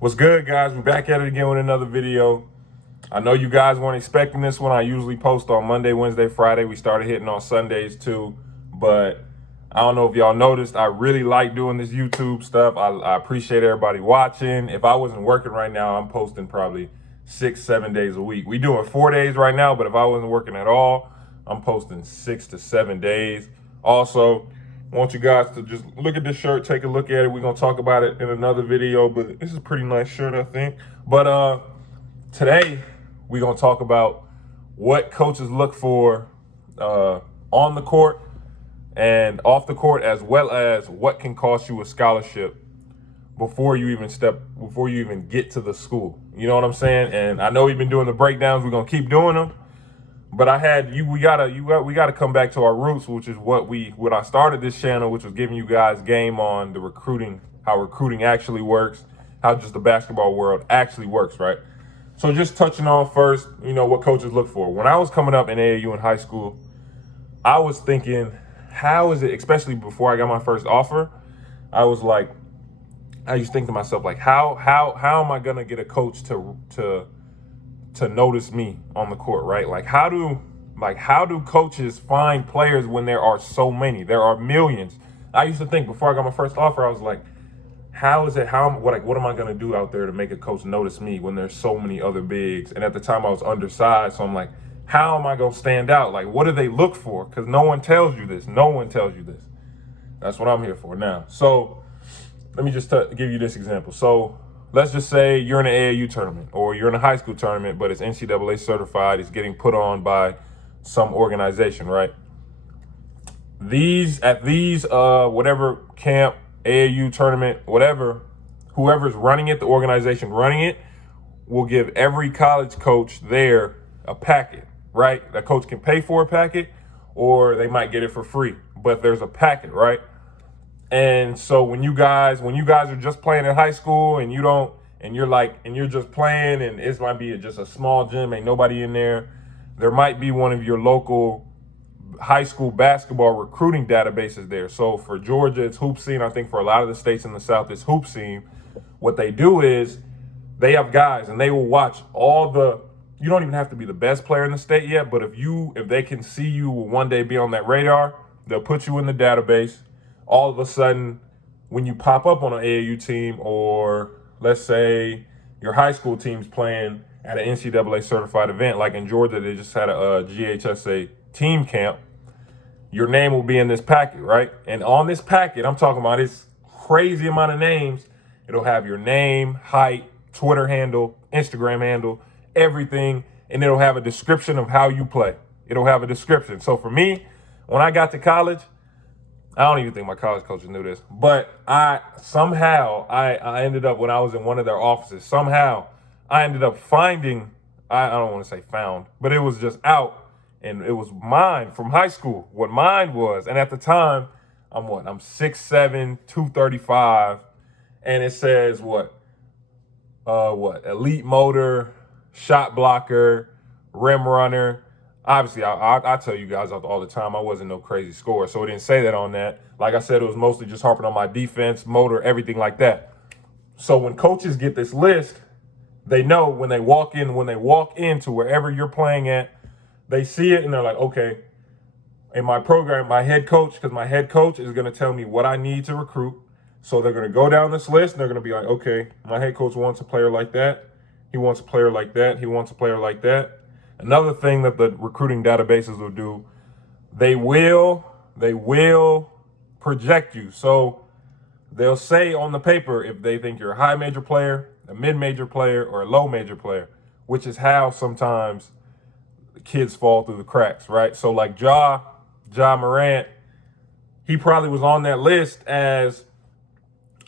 What's good, guys? We're back at it again with another video. I know you guys weren't expecting this one. I usually post on Monday, Wednesday, Friday. We started hitting on Sundays too, but I don't know if y'all noticed, I really like doing this YouTube stuff. I appreciate everybody watching. If I wasn't working right now, I'm posting probably 6-7 days a week. We doing 4 days right now, but if I wasn't working at all, I'm posting 6 to 7 days. Also, I want you guys to just look at this shirt, take a look at it. We're gonna talk about it in another video, but this is a pretty nice shirt, I think. But today we're gonna talk about what coaches look for on the court and off the court, as well as what can cost you a scholarship before you even get to the school. You know what I'm saying? And I know we've been doing the breakdowns. We're gonna keep doing them. But we gotta come back to our roots, which is what I started this channel, which was giving you guys game on the recruiting, how recruiting actually works, how just the basketball world actually works, right? So just touching on first, what coaches look for. When I was coming up in AAU in high school, I was thinking, how is it, especially before I got my first offer, I used to think to myself, like, how am I gonna get a coach to notice me on the court, right? Like how do coaches find players when there are so many? There are millions. I used to think before I got my first offer, I was like, what am I gonna do out there to make a coach notice me when there's so many other bigs? And at the time I was undersized, so I'm like, how am I gonna stand out? Like, what do they look for? Because no one tells you this. No one tells you this. That's what I'm here for now. So let me just give you this example. So let's just say you're in an AAU tournament or you're in a high school tournament, but it's NCAA certified. It's getting put on by some organization, right? Whatever camp, AAU tournament, whatever, whoever's running it, the organization running it, will give every college coach there a packet, right? That coach can pay for a packet or they might get it for free, but there's a packet, right? And so when you guys are just playing in high school and you're just playing and it might be just a small gym, ain't nobody in there, there might be one of your local high school basketball recruiting databases there. So for Georgia, it's Hoop Scene. I think for a lot of the states in the South, it's Hoop Scene. What they do is they have guys and they will watch you don't even have to be the best player in the state yet, but if they can see you will one day be on that radar, they'll put you in the database. All of a sudden, when you pop up on an AAU team, or let's say your high school team's playing at an NCAA certified event, like in Georgia, they just had a GHSA team camp, your name will be in this packet, right? And on this packet, I'm talking about this crazy amount of names. It'll have your name, height, Twitter handle, Instagram handle, everything, and it'll have a description of how you play. It'll have a description. So for me, when I got to college, I don't even think my college coaches knew this, but I ended up, when I was in one of their offices, somehow I ended up finding, I don't want to say found, but it was just out, and it was mine from high school, what mine was. And at the time, I'm 6'7", 235, and it says elite motor, shot blocker, rim runner. Obviously, I tell you guys all the time, I wasn't no crazy scorer, so it didn't say that on that. Like I said, it was mostly just harping on my defense, motor, everything like that. So when coaches get this list, they know when they walk into wherever you're playing at, they see it and they're like, okay, in my program, my head coach is going to tell me what I need to recruit. So they're going to go down this list and they're going to be like, okay, my head coach wants a player like that. He wants a player like that. He wants a player like that. Another thing that the recruiting databases will do, they will project you. So they'll say on the paper if they think you're a high major player, a mid-major player, or a low major player, which is how sometimes the kids fall through the cracks, right? So like Ja Morant, he probably was on that list as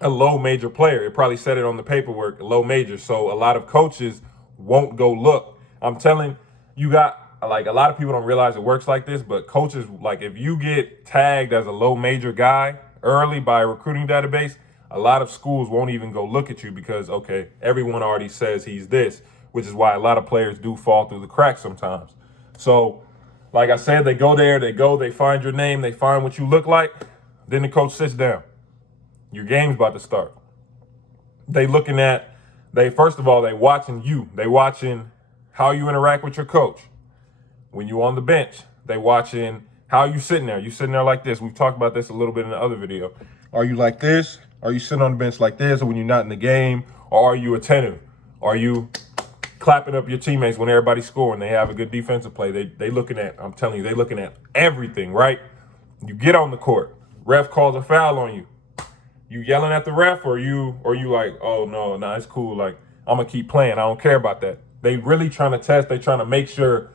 a low major player. It probably said it on the paperwork, low major. So a lot of coaches won't go look. I'm telling you, a lot of people don't realize it works like this, but coaches, like, if you get tagged as a low major guy early by a recruiting database, a lot of schools won't even go look at you because, okay, everyone already says he's this, which is why a lot of players do fall through the cracks sometimes. So, like I said, they go there, they find your name, they find what you look like, then the coach sits down. Your game's about to start. They looking at First of all, they watching you. They watching how you interact with your coach. When you on the bench, they watching how you sitting there. You sitting there like this. We've talked about this a little bit in the other video. Are you like this? Are you sitting on the bench like this? Or when you're not in the game? Or are you attentive? Are you clapping up your teammates when everybody's scoring? They have a good defensive play. They looking at, I'm telling you, they looking at everything, right? You get on the court. Ref calls a foul on you. You yelling at the ref, or you like, oh no, it's cool. Like, I'm gonna keep playing. I don't care about that. They really trying to test. They trying to make sure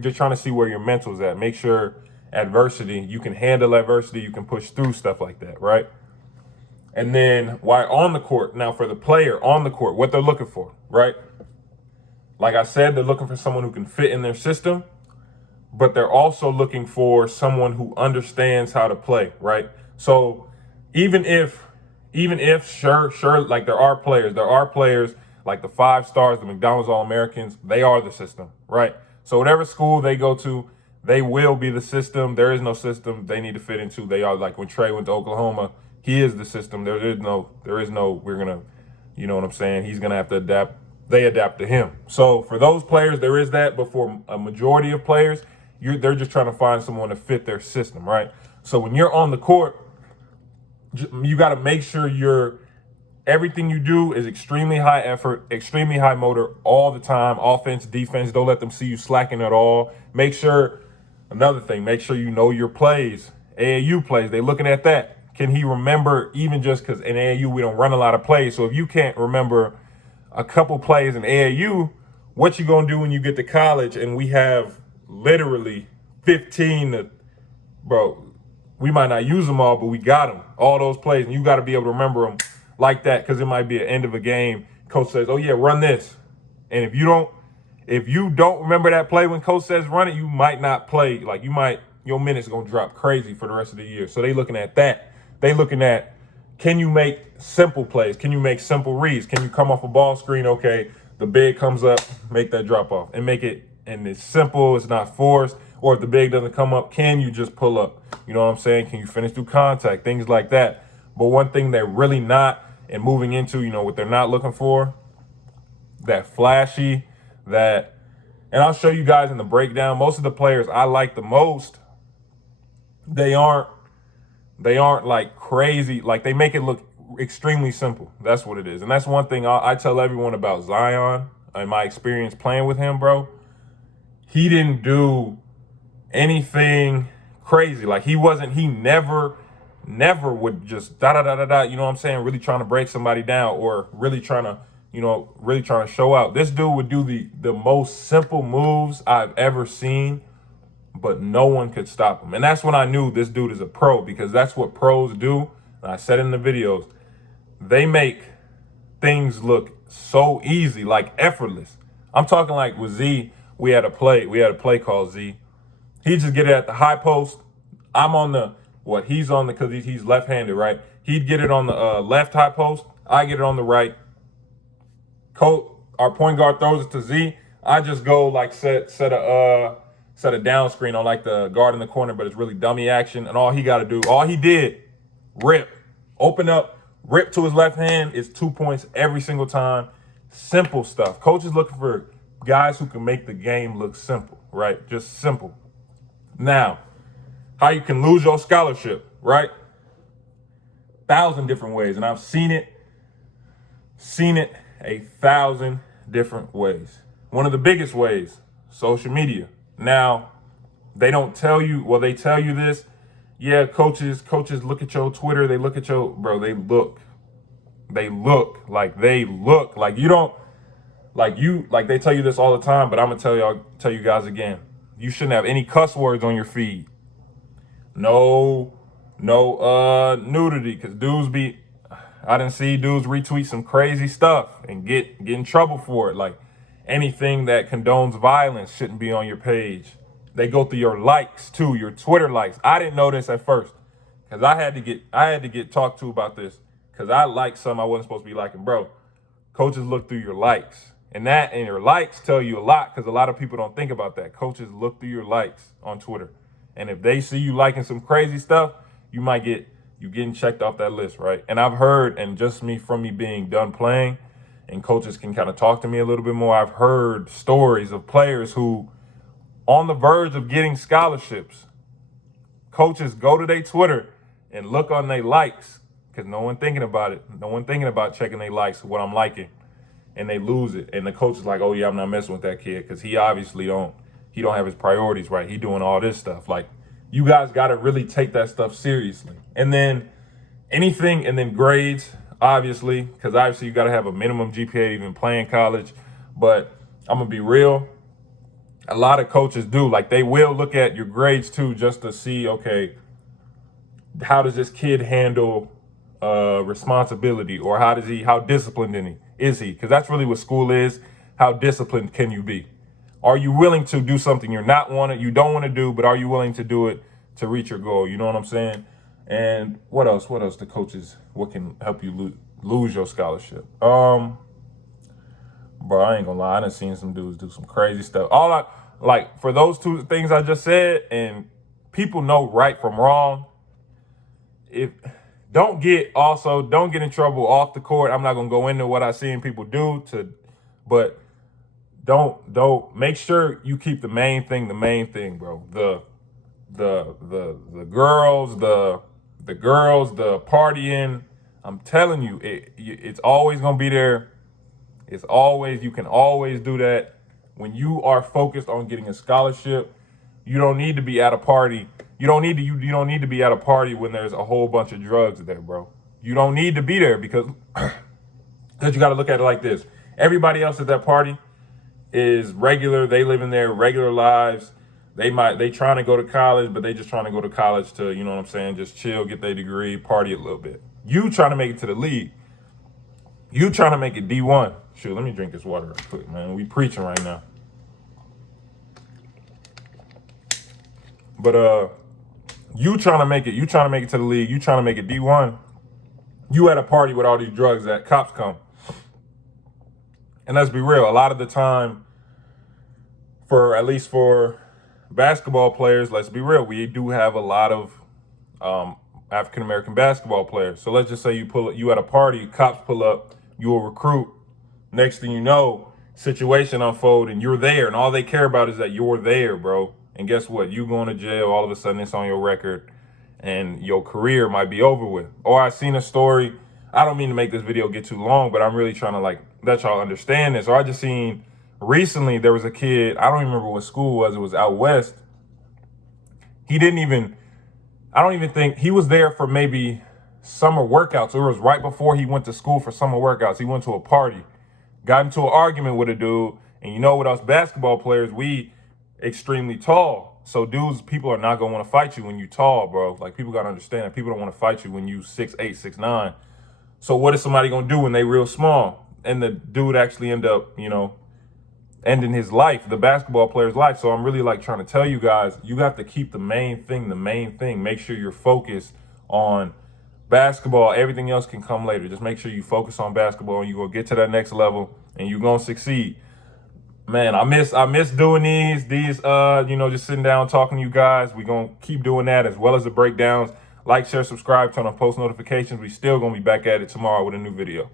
just trying to see where your mental's at. Make sure adversity, you can handle adversity, you can push through stuff like that, right? And then while on the court, now for the player on the court, what they're looking for, right? Like I said, they're looking for someone who can fit in their system, but they're also looking for someone who understands how to play, right? So even if sure, like there are players like the 5 stars, the McDonald's All-Americans, they are the system, right? So whatever school they go to, they will be the system. There is no system they need to fit into. They are, like when Trey went to Oklahoma, he is the system. There is no, we're gonna, you know what I'm saying? He's gonna have to adapt. They adapt to him. So for those players, there is that, but for a majority of players, they're just trying to find someone to fit their system, right? So when you're on the court, you got to make sure everything you do is extremely high effort, extremely high motor all the time. Offense, defense, don't let them see you slacking at all. Another thing, make sure you know your plays, AAU plays. They looking at that. Can he remember, even just because in AAU we don't run a lot of plays. So if you can't remember a couple plays in AAU, what you going to do when you get to college and we have literally 15 bro, we might not use them all, but we got them, all those plays, and you got to be able to remember them like that, because it might be an end of a game. Coach says, oh yeah, run this. And if you don't remember that play when coach says run it, you might not play. Like your minutes going to drop crazy for the rest of the year. So they looking at that. They looking at, can you make simple plays? Can you make simple reads? Can you come off a ball screen? Okay, the big comes up, make that drop off and make it, and it's simple, it's not forced. Or if the big doesn't come up, can you just pull up? You know what I'm saying? Can you finish through contact? Things like that. But one thing they're really not, and moving into, what they're not looking for, that flashy, and I'll show you guys in the breakdown. Most of the players I like the most, they aren't like crazy. Like, they make it look extremely simple. That's what it is. And that's one thing I tell everyone about Zion and my experience playing with him, bro. He didn't do anything crazy. Like, he never would just you know what I'm saying, really trying to break somebody down, or really trying to show out. This dude would do the most simple moves I've ever seen, but no one could stop him. And that's when I knew this dude is a pro, because that's what pros do. And I said in the videos, they make things look so easy, like effortless. I'm talking like with Z, we had a play called Z. He just get it at the high post. I'm on he's on the, because he's left-handed, right? He'd get it on the left high post. I get it on the right. Our point guard throws it to Z. I just go like set a down screen on like the guard in the corner, but it's really dummy action. And all he did, rip, open up, rip to his left hand. Is 2 points every single time. Simple stuff. Coach is looking for guys who can make the game look simple, right? Just simple. Now, how you can lose your scholarship, right? 1,000 different ways. And I've seen it 1,000 different ways. One of the biggest ways, social media. Now, they don't tell you, well, they tell you this. Yeah, coaches look at your Twitter. They look at your, bro, they look like you don't, like they tell you this all the time, but I'm gonna tell you guys again. You shouldn't have any cuss words on your feed. No nudity, because I didn't see dudes retweet some crazy stuff and get in trouble for it. Like, anything that condones violence shouldn't be on your page. They go through your likes too, your Twitter likes. I didn't know this at first, because I had to get talked to about this, because I liked something I wasn't supposed to be liking. Bro, coaches look through your likes. And your likes tell you a lot, because a lot of people don't think about that. Coaches look through your likes on Twitter. And if they see you liking some crazy stuff, you getting checked off that list, right? And I've heard, and just from me being done playing, and coaches can kind of talk to me a little bit more. I've heard stories of players who on the verge of getting scholarships. Coaches go to their Twitter and look on their likes because no one thinking about it. No one thinking about checking their likes, what I'm liking, and they lose it. And the coach is like, oh yeah, I'm not messing with that kid because he obviously don't have his priorities right. He doing all this stuff. Like, you guys got to really take that stuff seriously. And then grades, obviously, because obviously you got to have a minimum GPA to even play in college. But I'm going to be real. A lot of coaches do. Like, they will look at your grades too just to see, okay, how does this kid handle responsibility, or how disciplined is he? Because that's really what school is. How disciplined can you be? Are you willing to do something you don't want to do, but are you willing to do it to reach your goal? You know what I'm saying? And what else? The coaches, what can help you lose your scholarship? Bro, I ain't gonna lie. I done seen some dudes do some crazy stuff. For those two things I just said, and people know right from wrong. Don't get in trouble off the court. I'm not gonna go into what I seen people do but don't make sure you keep the main thing, bro. The girls, the partying. I'm telling you, it's always gonna be there. You can always do that. When you are focused on getting a scholarship, you don't need to be at a party. You don't need to be at a party when there's a whole bunch of drugs there, bro. You don't need to be there because you got to look at it like this. Everybody else at that party is regular. They live in their regular lives. They trying to go to college, but they just trying to go to college to, you know what I'm saying, just chill, get their degree, party a little bit. You trying to make it to the league. You trying to make it D1. Shoot, let me drink this water real quick, man. We preaching right now. But you trying to make it to the league. You trying to make it D1. You at a party with all these drugs that cops come. And let's be real, a lot of the time, at least for basketball players, let's be real, we do have a lot of African-American basketball players. So let's just say you at a party, cops pull up, you a recruit. Next thing you know, situation unfold and you're there, and all they care about is that you're there, bro. And guess what? You going to jail, all of a sudden it's on your record and your career might be over with. Or I seen a story, I don't mean to make this video get too long, but I'm really trying to let y'all understand this. Or I just seen recently there was a kid, I don't even remember what school it was out west. I don't even think, he was there for maybe summer workouts. It was right before he went to school for summer workouts. He went to a party, got into an argument with a dude. And you know, with us basketball players, we extremely tall. So people are not gonna want to fight you when you tall, bro. Like, people gotta understand that people don't want to fight you when you 6'8", 6'9". So what is somebody gonna do when they real small? And the dude actually end up, ending his life, the basketball player's life. So I'm really trying to tell you guys, you have to keep the main thing. Make sure you're focused on basketball. Everything else can come later. Just make sure you focus on basketball and you're gonna get to that next level and you're gonna succeed. Man, I miss doing these, just sitting down talking to you guys. We're going to keep doing that as well as the breakdowns. Like, share, subscribe, turn on post notifications. We still going to be back at it tomorrow with a new video.